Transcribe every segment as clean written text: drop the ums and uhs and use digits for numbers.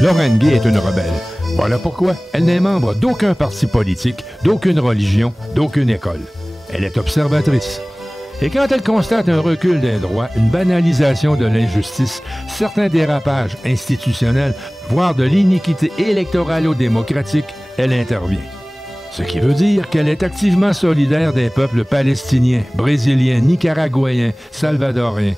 Lorraine Gay est une rebelle. Voilà pourquoi elle n'est membre d'aucun parti politique, d'aucune religion, d'aucune école. Elle est observatrice. Et quand elle constate un recul des droits, une banalisation de l'injustice, certains dérapages institutionnels, voire de l'iniquité électoralo-démocratique, elle intervient. Ce qui veut dire qu'elle est activement solidaire des peuples palestiniens, brésiliens, nicaraguayens, salvadoriens,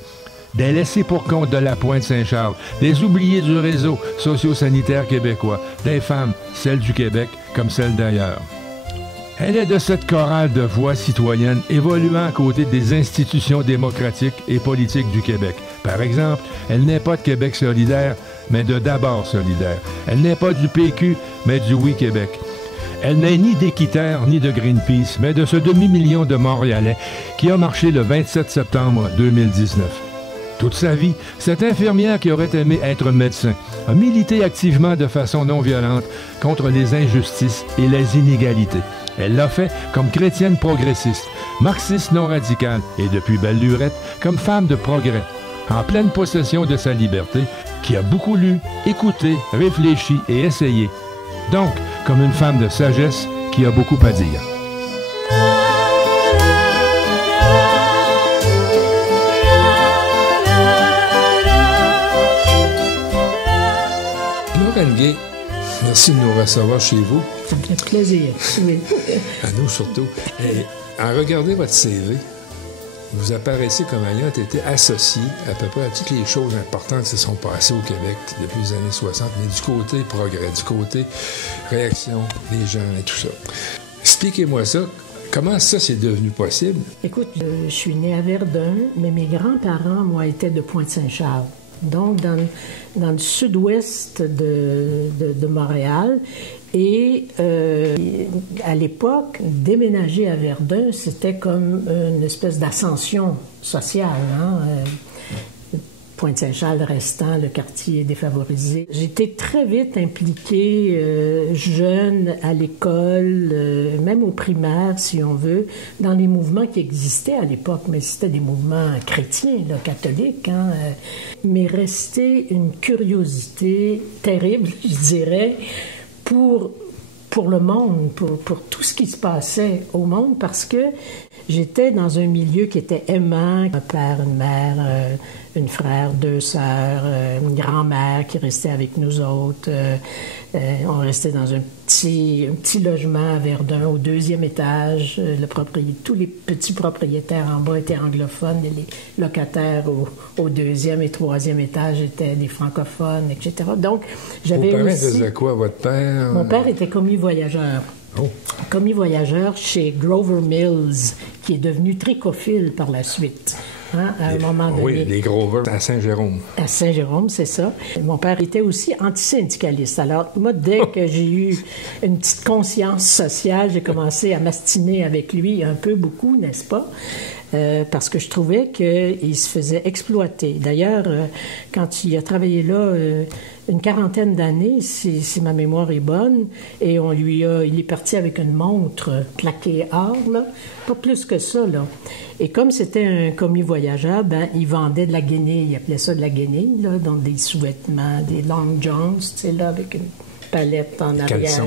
des laissés pour compte de la Pointe-Saint-Charles, des oubliés du réseau socio-sanitaire québécois, des femmes, celles du Québec comme celles d'ailleurs. Elle est de cette chorale de voix citoyennes évoluant à côté des institutions démocratiques et politiques du Québec. Par exemple, elle n'est pas de Québec solidaire, mais de D'abord solidaire. Elle n'est pas du PQ, mais du Oui Québec. Elle n'est ni d'Équiterre ni de Greenpeace, mais de ce demi-million de Montréalais qui a marché le 27 septembre 2019. Toute sa vie, cette infirmière qui aurait aimé être médecin a milité activement de façon non violente contre les injustices et les inégalités. Elle l'a fait comme chrétienne progressiste, marxiste non radicale et depuis belle lurette comme femme de progrès, en pleine possession de sa liberté, qui a beaucoup lu, écouté, réfléchi et essayé. Donc, comme une femme de sagesse qui a beaucoup à dire. Lorraine Gay, merci de nous recevoir chez vous. Ça me fait plaisir, oui. À nous surtout. Et en regardant votre CV, vous apparaissez comme ayant été associé à peu près à toutes les choses importantes qui se sont passées au Québec depuis les années 60, mais du côté progrès, du côté réaction des gens et tout ça. Expliquez-moi ça. Comment ça, c'est devenu possible? Écoute, je suis née à Verdun, mais mes grands-parents, moi, étaient de Pointe-Saint-Charles. Donc, dans le sud-ouest de Montréal. Et à l'époque, déménager à Verdun, c'était comme une espèce d'ascension sociale, hein? Pointe-Saint-Charles restant le quartier défavorisé. J'étais très vite impliquée, jeune, à l'école, même au primaire, si on veut, dans les mouvements qui existaient à l'époque, mais c'était des mouvements chrétiens, là, catholiques, hein? Mais restait une curiosité terrible, je dirais, pour le monde, pour tout ce qui se passait au monde, parce que j'étais dans un milieu qui était aimant, un père, une mère, une frère, deux sœurs, une grand-mère qui restait avec nous autres. On restait dans un petit logement à Verdun, au 2e étage. Tous les petits propriétaires en bas étaient anglophones et les locataires au 2e et 3e étage étaient des francophones, etc. Donc, j'avais Vos parents aussi... faisaient quoi, votre père? Mon père était commis voyageur. Oh. Commis voyageur chez Grover Mills, qui est devenu tricophile par la suite. Hein, à un moment donné. Oui, les Grover à Saint-Jérôme. À Saint-Jérôme, c'est ça. Mon père était aussi antisyndicaliste. Alors, moi, dès que j'ai eu une petite conscience sociale, j'ai commencé à m'astiner avec lui un peu, beaucoup, n'est-ce pas? Parce que je trouvais qu'il se faisait exploiter. D'ailleurs, quand il a travaillé là une quarantaine d'années, si ma mémoire est bonne, et il est parti avec une montre plaquée or, là, pas plus que ça, là. Et comme c'était un commis voyageur, il vendait de la guenille, il appelait ça de la guenille, là, donc des sous-vêtements, des long johns, tu sais, là, avec une palette en arrière,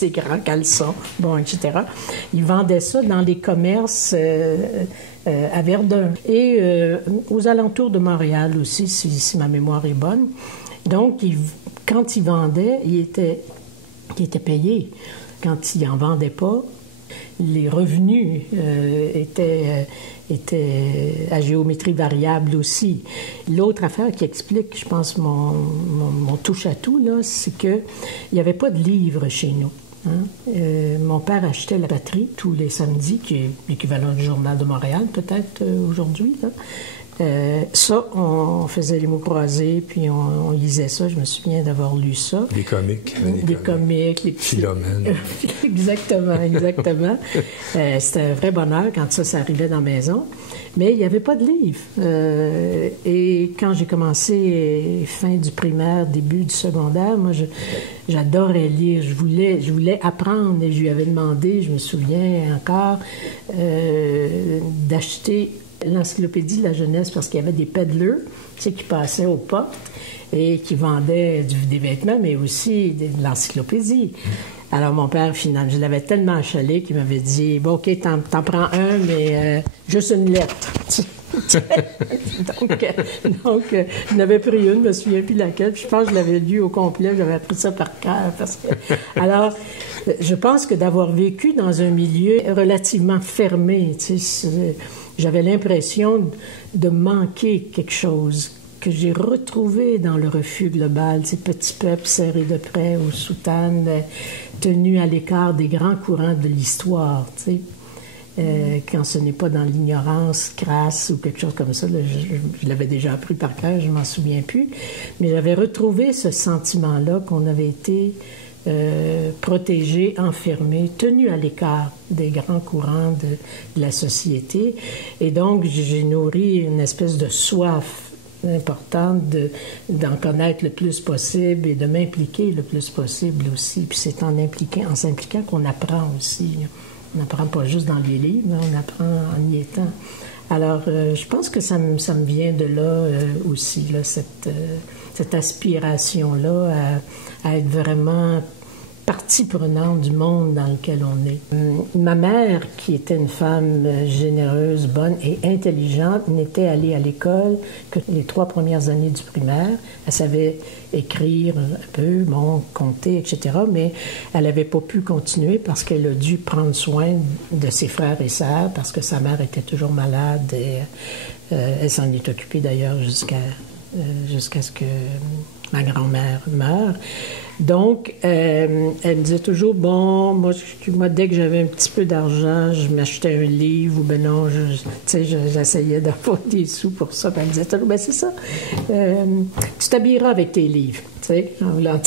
des grands caleçons, bon, etc. Il vendait ça dans les commerces à Verdun et aux alentours de Montréal aussi, si ma mémoire est bonne. Donc, quand il vendait, il était payé. Quand il n'en vendait pas, les revenus étaient à géométrie variable aussi. L'autre affaire qui explique, je pense, mon touche-à-tout, là, c'est qu'il n'y avait pas de livres chez nous. Hein? Mon père achetait La Patrie tous les samedis, qui est l'équivalent du Journal de Montréal, peut-être aujourd'hui, là. Ça, on faisait les mots croisés, puis on lisait ça. Je me souviens d'avoir lu ça. Des comiques. Des comiques, les petits... Philomène. Exactement. C'était un vrai bonheur quand ça arrivait dans la maison. Mais il n'y avait pas de livre. Et quand j'ai commencé fin du primaire, début du secondaire, moi, j'adorais lire. Je voulais apprendre et je lui avais demandé, je me souviens encore, d'acheter l'encyclopédie de la jeunesse parce qu'il y avait des peddlers, qui passaient aux portes et qui vendaient des vêtements, mais aussi de l'encyclopédie. Alors, mon père, finalement, je l'avais tellement achalé qu'il m'avait dit, bon, OK, t'en prends un, mais juste une lettre. donc, je n'avais pris une, je me souviens plus laquelle, puis je pense que je l'avais lu au complet, j'avais appris ça par cœur. Alors, je pense que d'avoir vécu dans un milieu relativement fermé, j'avais l'impression de manquer quelque chose que j'ai retrouvé dans le refus global, ces petits peuples serrés de près aux soutanes, tenus à l'écart des grands courants de l'histoire, quand ce n'est pas dans l'ignorance crasse ou quelque chose comme ça. Là, je l'avais déjà appris par cœur, je m'en souviens plus, mais j'avais retrouvé ce sentiment-là qu'on avait été protégés, enfermés, tenus à l'écart des grands courants de la société. Et donc, j'ai nourri une espèce de soif importante d'en connaître le plus possible et de m'impliquer le plus possible aussi. Puis c'est en s'impliquant qu'on apprend aussi. On n'apprend pas juste dans les livres, mais on apprend en y étant. Alors, je pense que ça me vient de là aussi, là, cette aspiration-là à être vraiment partie prenante du monde dans lequel on est. Ma mère, qui était une femme généreuse, bonne et intelligente, n'était allée à l'école que les 3 premières années du primaire. Elle savait écrire un peu, compter, etc., mais elle n'avait pas pu continuer parce qu'elle a dû prendre soin de ses frères et sœurs parce que sa mère était toujours malade et elle s'en est occupée d'ailleurs jusqu'à ce que ma grand-mère meure. Donc, elle me disait toujours, bon, moi, dès que j'avais un petit peu d'argent, je m'achetais un livre, ou ben non, j'essayais d'avoir des sous pour ça. Puis elle me disait toujours, ben c'est ça, tu t'habilleras avec tes livres, en voulant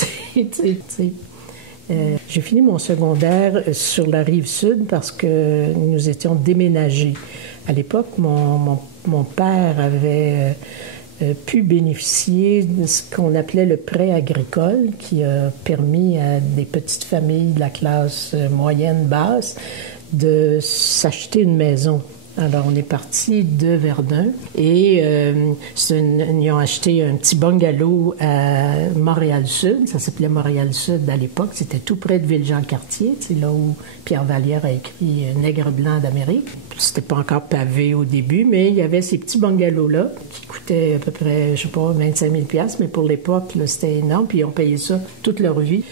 j'ai fini mon secondaire sur la rive sud parce que nous étions déménagés. À l'époque, mon père avait pu bénéficier de ce qu'on appelait le prêt agricole, qui a permis à des petites familles de la classe moyenne basse de s'acheter une maison. Alors, on est parti de Verdun et ils ont acheté un petit bungalow à Montréal-Sud. Ça s'appelait Montréal-Sud à l'époque. C'était tout près de Ville-Jean-Cartier. C'est là où Pierre Vallière a écrit « Nègre blanc d'Amérique ». C'était pas encore pavé au début, mais il y avait ces petits bungalows-là qui coûtaient à peu près, je sais pas, 25 000 $, mais pour l'époque, là, c'était énorme. Puis ils ont payé ça toute leur vie.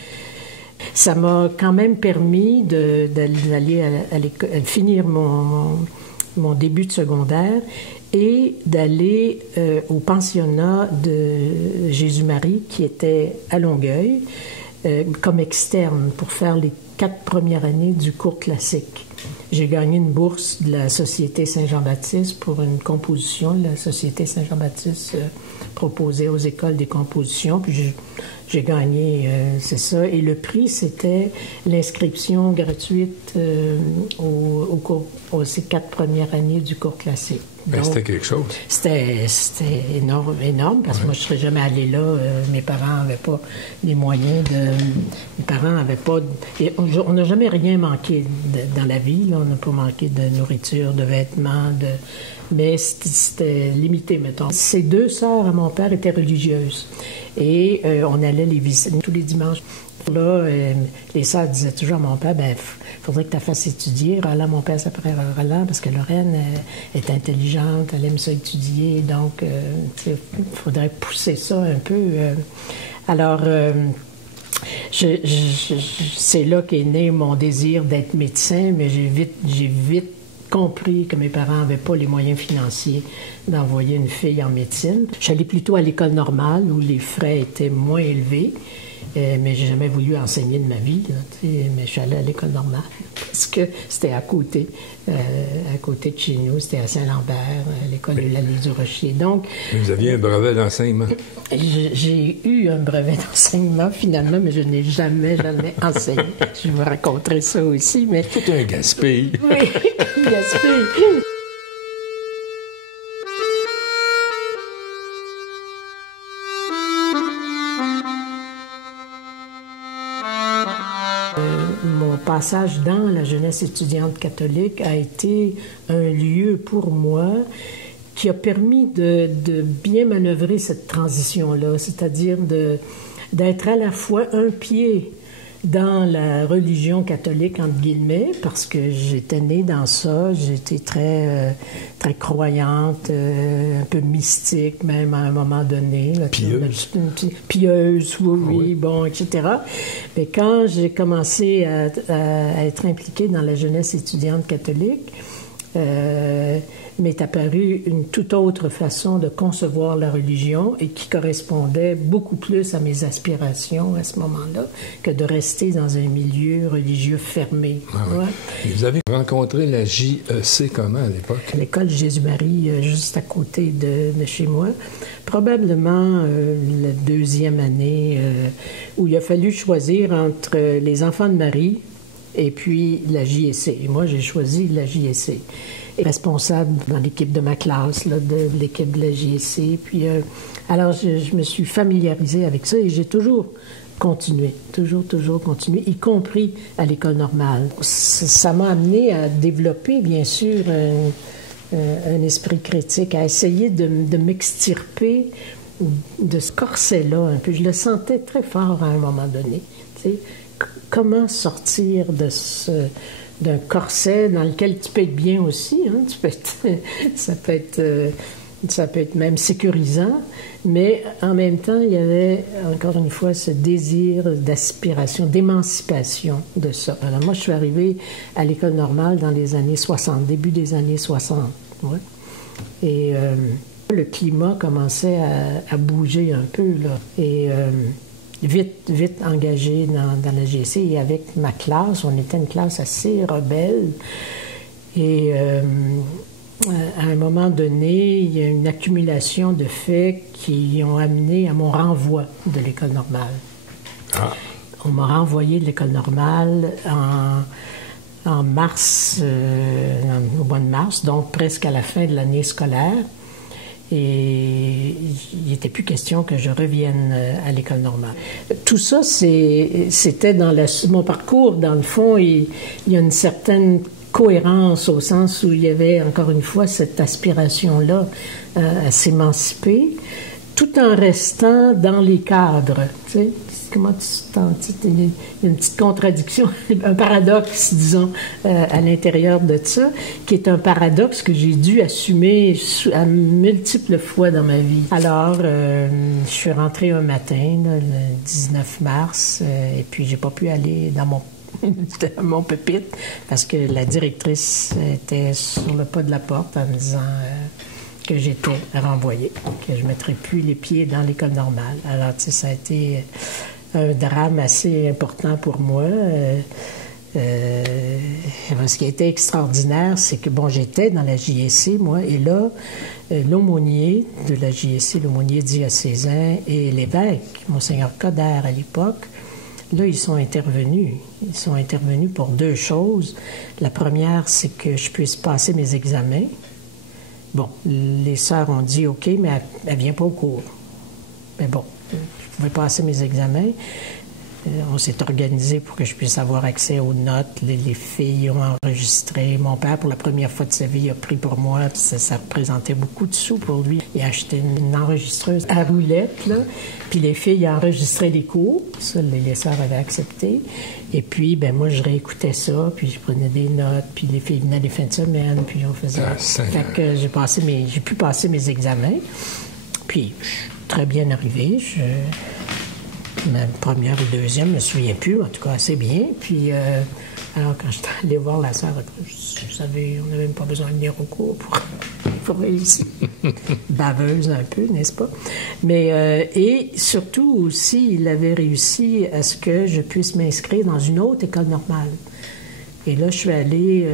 Ça m'a quand même permis d'aller à l'école, finir mon début de secondaire et d'aller au pensionnat de Jésus-Marie qui était à Longueuil comme externe pour faire les 4 premières années du cours classique. J'ai gagné une bourse de la Société Saint-Jean-Baptiste pour une composition. La Société Saint-Jean-Baptiste proposait aux écoles des compositions, puis j'ai gagné, c'est ça. Et le prix, c'était l'inscription gratuite aux 4 premières années du cours classique. Ben, c'était quelque chose. C'était énorme, parce que moi, je ne serais jamais allée là. Mes parents n'avaient pas les moyens de... Mes parents n'avaient pas... On n'a jamais rien manqué dans la vie. Là. On n'a pas manqué de nourriture, de vêtements, mais c'était limité, mettons. Ces 2 sœurs à mon père étaient religieuses. Et on allait les visiter tous les dimanches. Là, les sœurs disaient toujours à mon père, ben, faudrait que tu la fasses étudier. Roland, mon père s'appelait Roland, parce que Lorraine est intelligente, elle aime ça étudier, donc il faudrait pousser ça un peu. Alors, c'est là qu'est né mon désir d'être médecin, mais j'ai vite compris que mes parents n'avaient pas les moyens financiers d'envoyer une fille en médecine. J'allais plutôt à l'école normale, où les frais étaient moins élevés. Mais j'ai jamais voulu enseigner de ma vie, là, mais je suis allée à l'école normale parce que c'était à côté de chez nous, c'était à Saint-Lambert, à l'école de la Lise du Rocher. Donc, vous aviez un brevet d'enseignement? J'ai eu un brevet d'enseignement finalement, mais je n'ai jamais enseigné. Je vous raconterai ça aussi, mais... C'est un gaspille. Oui, gaspille. Mon passage dans la jeunesse étudiante catholique a été un lieu pour moi qui a permis de bien manœuvrer cette transition-là, c'est-à-dire d'être à la fois un pied dans la religion catholique, entre guillemets, parce que j'étais née dans ça, j'étais très croyante, un peu mystique même à un moment donné. Pieuse. Pieuse, oui, bon, etc. Mais quand j'ai commencé à être impliquée dans la jeunesse étudiante catholique, m'est apparue une toute autre façon de concevoir la religion et qui correspondait beaucoup plus à mes aspirations à ce moment-là que de rester dans un milieu religieux fermé. Ah oui. Ouais. Vous avez rencontré la JEC comment à l'époque? L'école Jésus-Marie, juste à côté de chez moi. Probablement la deuxième année où il a fallu choisir entre les enfants de Marie et puis la JEC. Et moi, j'ai choisi la JEC. Responsable dans l'équipe de ma classe, là, de l'équipe de la JEC. Puis, alors, je me suis familiarisée avec ça et j'ai toujours continué, toujours continué, y compris à l'école normale. Ça m'a amené à développer, bien sûr, un esprit critique, à essayer de m'extirper de ce corset-là un peu. Je le sentais très fort à un moment donné. Tu sais, comment sortir d'un corset dans lequel tu peux être bien aussi, hein? Ça peut être même sécurisant, mais en même temps, il y avait, encore une fois, ce désir d'aspiration, d'émancipation de ça. Alors moi, je suis arrivée à l'école normale dans les années 60, début des années 60. Ouais. Et le climat commençait à bouger un peu, là. Et vite engagée dans la GC. Et avec ma classe, on était une classe assez rebelle. Et à un moment donné, il y a une accumulation de faits qui ont amené à mon renvoi de l'école normale. Ah. On m'a renvoyé de l'école normale en mars, au mois de mars, donc presque à la fin de l'année scolaire. Et il n'était plus question que je revienne à l'école normale. Tout ça, c'était dans mon parcours. Dans le fond, il y a une certaine cohérence au sens où il y avait, encore une fois, cette aspiration-là à s'émanciper, tout en restant dans les cadres. Tu sais, comment il y a une petite contradiction, un paradoxe, disons, à l'intérieur de ça, qui est un paradoxe que j'ai dû assumer à multiples fois dans ma vie. Alors, je suis rentrée un matin, là, le 19 mars, et puis j'ai pas pu aller dans mon pupitre parce que la directrice était sur le pas de la porte en me disant que j'étais renvoyée, que je ne mettrais plus les pieds dans l'école normale. Alors, tu sais, ça a été un drame assez important pour moi. Ce qui a été extraordinaire, c'est que, bon, j'étais dans la JEC, moi, et là, l'aumônier de la JEC, l'aumônier diocésain et l'évêque, Monseigneur Coder à l'époque, là, ils sont intervenus. Ils sont intervenus pour deux choses. La première, c'est que je puisse passer mes examens. Bon, les sœurs ont dit « OK, mais elle ne vient pas au cours. » Mais bon, je pouvais passer mes examens. On s'est organisé pour que je puisse avoir accès aux notes. Les filles ont enregistré. Mon père, pour la première fois de sa vie, a pris pour moi. Ça représentait beaucoup de sous pour lui. Il a acheté une enregistreuse à roulette, là. Puis les filles ont enregistré les cours. Ça, les sœurs avaient accepté. Et puis, ben moi, je réécoutais ça. Puis je prenais des notes. Puis les filles venaient les fins de semaine. Puis on faisait... Fait que j'ai pu passer mes examens. Puis je suis très bien arrivée. Ma première ou deuxième, je ne me souviens plus, en tout cas assez bien. Puis, alors, quand j'étais allée voir la sœur, vous savez, on n'avait même pas besoin de venir au cours pour pour réussir. Baveuse un peu, n'est-ce pas? Mais, et surtout aussi, il avait réussi à ce que je puisse m'inscrire dans une autre école normale. Et là, je suis allée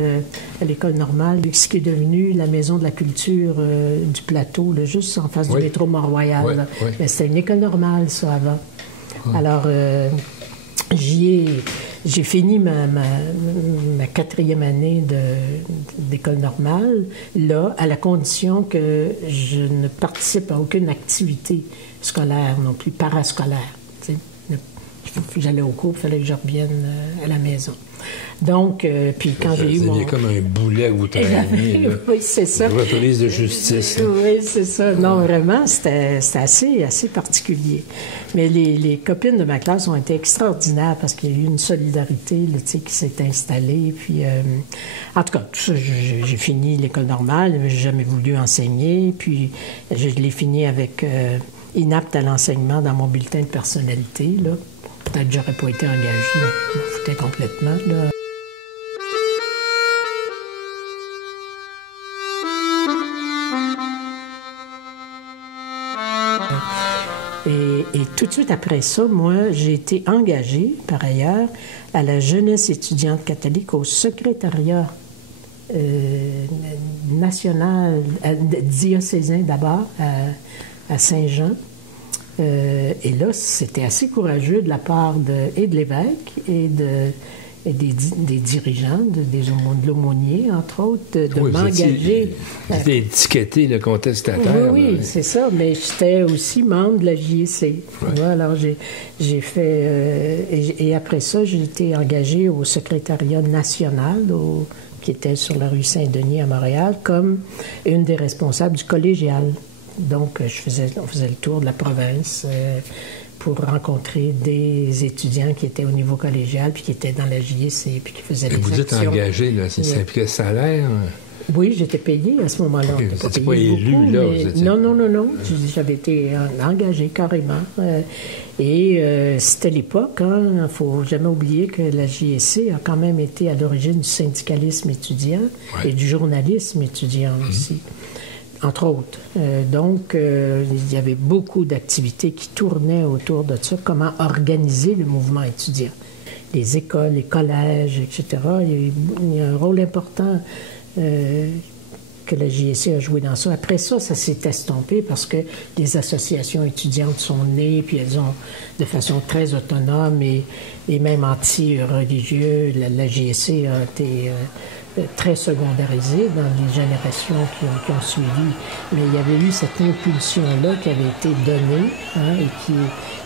à l'école normale, ce qui est devenu la maison de la culture du plateau, là, juste en face du métro Mont-Royal. Oui. Mais c'était une école normale, ça, avant. Alors, j'ai fini ma 4e année d'école normale, là, à la condition que je ne participe à aucune activité scolaire, non plus parascolaire. J'allais au cours, il fallait que je revienne à la maison. Donc, puis quand j'ai eu mon... Il y a comme un boulet que vous traînez, oui, c'est ça. Une reprise de justice. Oui, c'est ça. Non, vraiment, c'était assez particulier. Mais les copines de ma classe ont été extraordinaires parce qu'il y a eu une solidarité là, qui s'est installée. Puis, en tout cas, tout ça, j'ai fini l'école normale, mais j'ai jamais voulu enseigner. Puis, je l'ai fini avec inapte à l'enseignement dans mon bulletin de personnalité, là. Peut-être que j'aurais pas été engagée, je m'en foutais complètement, là. Et tout de suite après ça, moi, j'ai été engagée, par ailleurs, à la jeunesse étudiante catholique au secrétariat national, diocésain d'abord, à Saint-Jean. Et là, c'était assez courageux de la part de l'évêque et des dirigeants, de l'aumônier, entre autres, de m'engager. C'était étiqueté le contestataire. Oui, c'est ça, mais j'étais aussi membre de la JEC. Ouais. Alors, j'ai fait... et après ça, j'ai été engagée au secrétariat national, qui était sur la rue Saint-Denis à Montréal, comme une des responsables du collégial. Donc, on faisait le tour de la province pour rencontrer des étudiants qui étaient au niveau collégial, puis qui étaient dans la JEC, puis qui faisaient des actions. Vous êtes engagé, là, ça impliquait salaire? Oui, j'étais payée à ce moment-là. Okay, vous n'étiez pas élu, là? Non. J'avais été engagée carrément. C'était l'époque, il ne faut jamais oublier que la JEC a quand même été à l'origine du syndicalisme étudiant et du journalisme étudiant aussi. Entre autres. Donc, il y avait beaucoup d'activités qui tournaient autour de ça. Comment organiser le mouvement étudiant. Les écoles, les collèges, etc. Il y a un rôle important que la JEC a joué dans ça. Après ça, ça s'est estompé parce que les associations étudiantes sont nées, puis elles ont, de façon très autonome et même anti-religieux, la JEC a été... très secondarisé dans les générations qui ont suivi. Mais il y avait eu cette impulsion-là qui avait été donnée et qui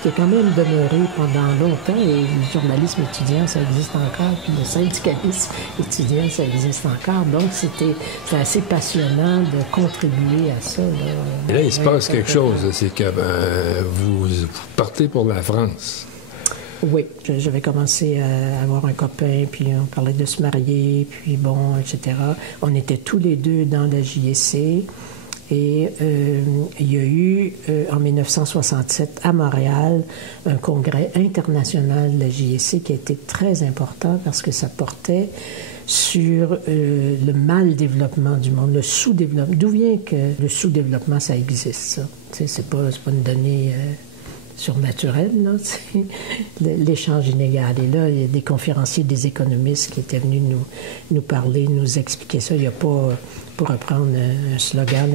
est quand même demeurée pendant longtemps. Et le journalisme étudiant, ça existe encore. Puis le syndicalisme étudiant, ça existe encore. Donc, c'était assez passionnant de contribuer à ça. Et là, il se passe quelque chose. C'est que vous partez pour la France. Oui, j'avais commencé à avoir un copain, puis on parlait de se marier, puis bon, etc. On était tous les deux dans la JEC et il y a eu, en 1967, à Montréal, un congrès international de la JEC qui a été très important parce que ça portait sur le mal-développement du monde, le sous-développement. D'où vient que le sous-développement, ça existe, ça? C'est pas une donnée... surnaturel, là, l'échange inégal. Et là, il y a des conférenciers, des économistes qui étaient venus nous parler, nous expliquer ça. Il n'y a pas, pour reprendre un slogan,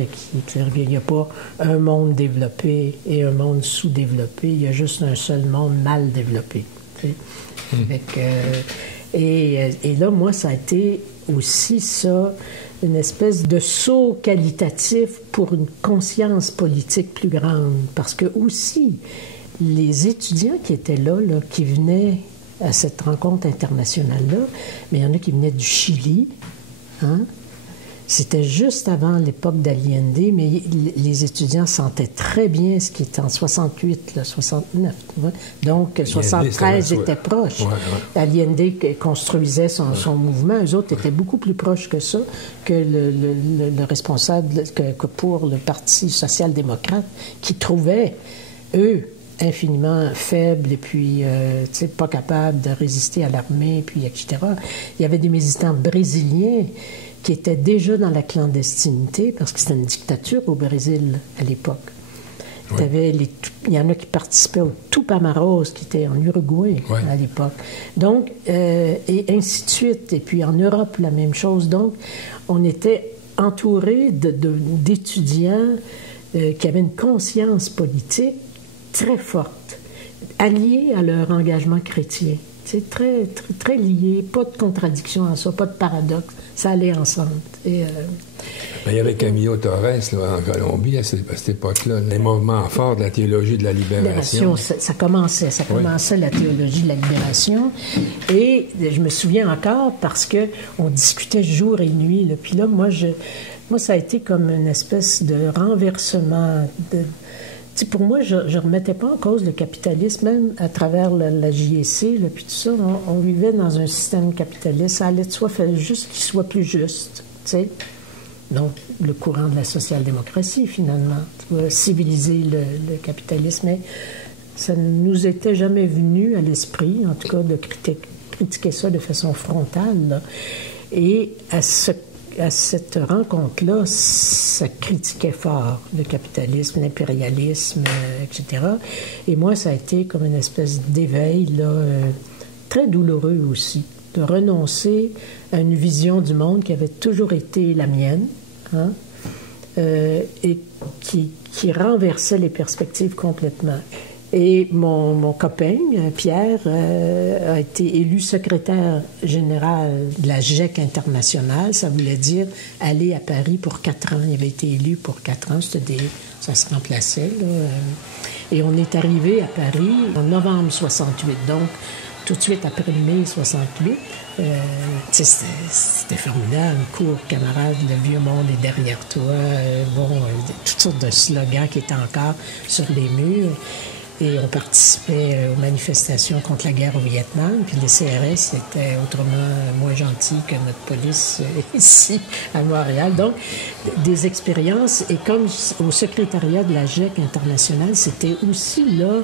il n'y a pas un monde développé et un monde sous-développé. Il y a juste un seul monde mal développé. Et là, moi, ça a été aussi ça, une espèce de saut qualitatif pour une conscience politique plus grande. Parce que aussi, les étudiants qui étaient là, qui venaient à cette rencontre internationale-là, mais il y en a qui venaient du Chili, C'était juste avant l'époque d'Allende, mais les étudiants sentaient très bien ce qui était en 68, 69. Donc, 73 était proche. Allende construisait son mouvement. Eux autres étaient beaucoup plus proches que ça, que le responsable, que pour le Parti social-démocrate, qui trouvait, eux, infiniment faible et puis pas capable de résister à l'armée, puis etc. Il y avait des militants brésiliens qui étaient déjà dans la clandestinité parce que c'était une dictature au Brésil à l'époque. Oui. Il y en a qui participaient au Tupamaros, qui était en Uruguay à l'époque. Donc, et ainsi de suite. Et puis en Europe, la même chose. Donc, on était entouré d'étudiants qui avaient une conscience politique très forte, alliés à leur engagement chrétien. C'est très, très, très lié, pas de contradiction en ça, pas de paradoxe. Ça allait ensemble. Et, il y avait Camilo Torres là, en Colombie à cette époque-là, les mouvements forts de la théologie de la libération. Ça commençait la théologie de la libération. Et je me souviens encore parce qu'on discutait jour et nuit. Là. Puis là, moi, ça a été comme une espèce de renversement. Pour moi, je ne remettais pas en cause le capitalisme, même à travers la JEC, là, puis tout ça. On vivait dans un système capitaliste. Ça allait de soi, il fallait juste qu'il soit plus juste. T'sais. Donc, le courant de la social-démocratie, finalement, civiliser le capitalisme. Mais ça ne nous était jamais venu à l'esprit, en tout cas, de critiquer ça de façon frontale. Là. Et à cette rencontre-là, ça critiquait fort le capitalisme, l'impérialisme, etc. Et moi, ça a été comme une espèce d'éveil là, très douloureux aussi, de renoncer à une vision du monde qui avait toujours été la mienne, hein, et qui renversait les perspectives complètement. Et mon copain, Pierre, a été élu secrétaire général de la GEC internationale. Ça voulait dire aller à Paris pour 4 ans. Il avait été élu pour 4 ans. Ça se remplaçait, là. Et on est arrivé à Paris en novembre 68. Donc, tout de suite après mai 68. C'était formidable. Cours, camarade, le vieux monde est derrière toi. Toutes sortes de slogans qui étaient encore sur les murs. Et on participait aux manifestations contre la guerre au Vietnam. Puis le CRS était autrement moins gentil que notre police ici à Montréal. Donc, des expériences. Et comme au secrétariat de la GEC internationale, c'était aussi là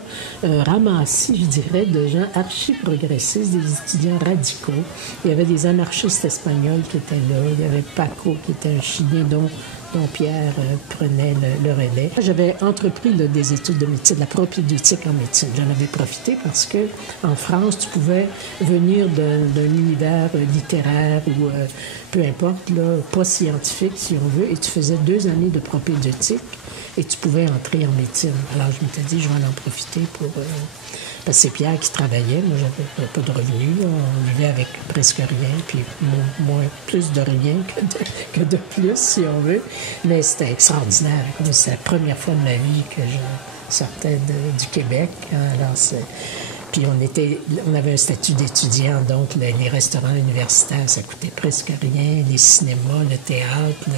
un ramassis, je dirais, de gens archi-progressistes, des étudiants radicaux. Il y avait des anarchistes espagnols qui étaient là. Il y avait Paco, qui était un Chilien, dont Pierre prenait le relais. J'avais entrepris des études de médecine, de la propédeutique en médecine. J'en avais profité parce que en France, tu pouvais venir d'un univers littéraire ou peu importe, là, pas scientifique si on veut, et tu faisais 2 années de propédeutique et tu pouvais entrer en médecine. Alors je m'étais dit, je vais en profiter pour... parce que c'est Pierre qui travaillait, moi j'avais pas de revenus, là. On vivait avec presque rien, puis plus de rien que de plus, si on veut. Mais c'était extraordinaire, comme c'est la première fois de ma vie que je sortais du Québec. Alors puis on avait un statut d'étudiant, donc les restaurants universitaires, ça coûtait presque rien, les cinémas, le théâtre,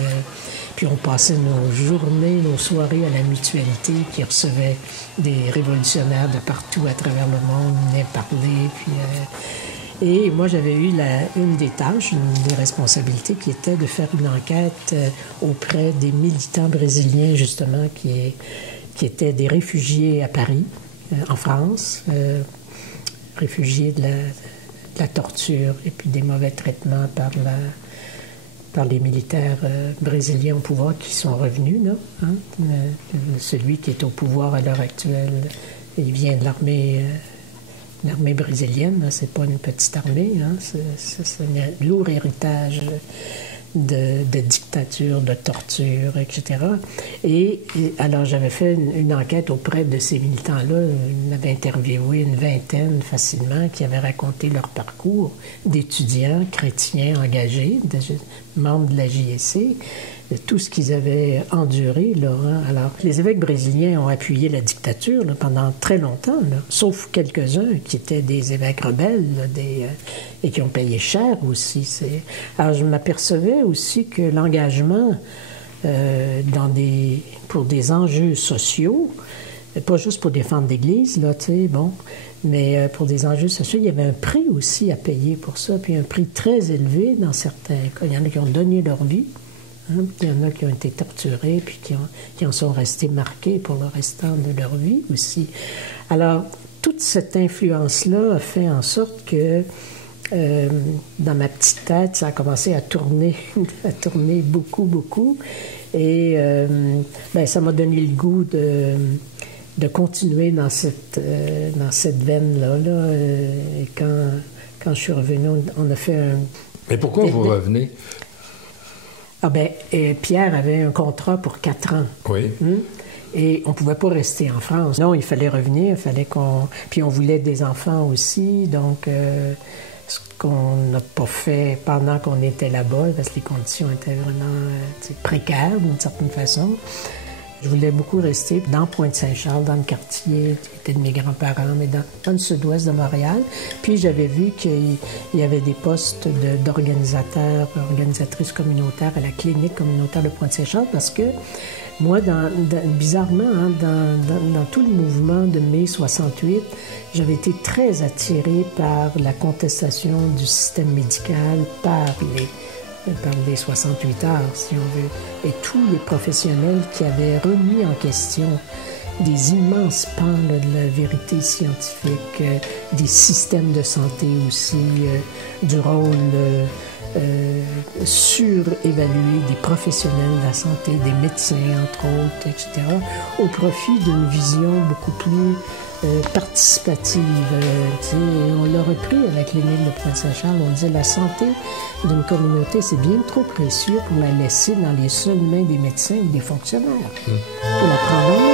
puis on passait nos journées, nos soirées à la Mutualité qui recevait des révolutionnaires de partout à travers le monde, venaient parler. Puis, et moi, j'avais eu une des tâches, une des responsabilités qui était de faire une enquête auprès des militants brésiliens, justement, qui étaient des réfugiés à Paris, en France, réfugiés de la torture et puis des mauvais traitements par les militaires brésiliens au pouvoir qui sont revenus, là. Hein? Celui qui est au pouvoir à l'heure actuelle, il vient de l'armée brésilienne, hein? C'est pas une petite armée, hein? C'est un lourd héritage de dictature, de torture, etc. Et alors, j'avais fait une enquête auprès de ces militants-là. On avait interviewé une vingtaine facilement qui avaient raconté leur parcours d'étudiants chrétiens engagés, membres de la JEC, de tout ce qu'ils avaient enduré. Là, hein. Alors, les évêques brésiliens ont appuyé la dictature là, pendant très longtemps, là, sauf quelques-uns qui étaient des évêques rebelles là, et qui ont payé cher aussi. Alors, je m'apercevais aussi que l'engagement pour des enjeux sociaux, pas juste pour défendre l'Église, là, tu sais, bon, mais pour des enjeux sociaux, il y avait un prix aussi à payer pour ça, puis un prix très élevé dans certains cas. Il y en a qui ont donné leur vie, Hein? Il y en a qui ont été torturés, puis qui en sont restés marqués pour le restant de leur vie aussi. Alors, toute cette influence-là a fait en sorte que dans ma petite tête, ça a commencé à tourner beaucoup, beaucoup. Et ça m'a donné le goût de continuer dans cette veine-là. Et quand je suis revenu, on a fait un... Mais pourquoi vous revenez? Pierre avait un contrat pour 4 ans. Oui. Et on ne pouvait pas rester en France. Non, il fallait revenir, il fallait qu'on... Puis on voulait des enfants aussi, donc ce qu'on n'a pas fait pendant qu'on était là-bas, parce que les conditions étaient vraiment précaires d'une certaine façon. Je voulais beaucoup rester dans Pointe-Saint-Charles, dans le quartier qui était de mes grands-parents, mais dans le sud-ouest de Montréal. Puis j'avais vu qu'il y avait des postes d'organisateurs, organisatrices communautaires à la clinique communautaire de Pointe-Saint-Charles, parce que moi, bizarrement, hein, dans tout le mouvement de mai 68, j'avais été très attirée par la contestation du système médical par les 68 heures, si on veut, et tous les professionnels qui avaient remis en question des immenses pans là, de la vérité scientifique, des systèmes de santé aussi, du rôle surévalué des professionnels de la santé, des médecins, entre autres, etc., au profit d'une vision beaucoup plus participative. On l'a repris à la clinique de Pointe-Saint-Charles. On disait la santé d'une communauté, c'est bien trop précieux pour la laisser dans les seules mains des médecins ou des fonctionnaires. Pour la prendre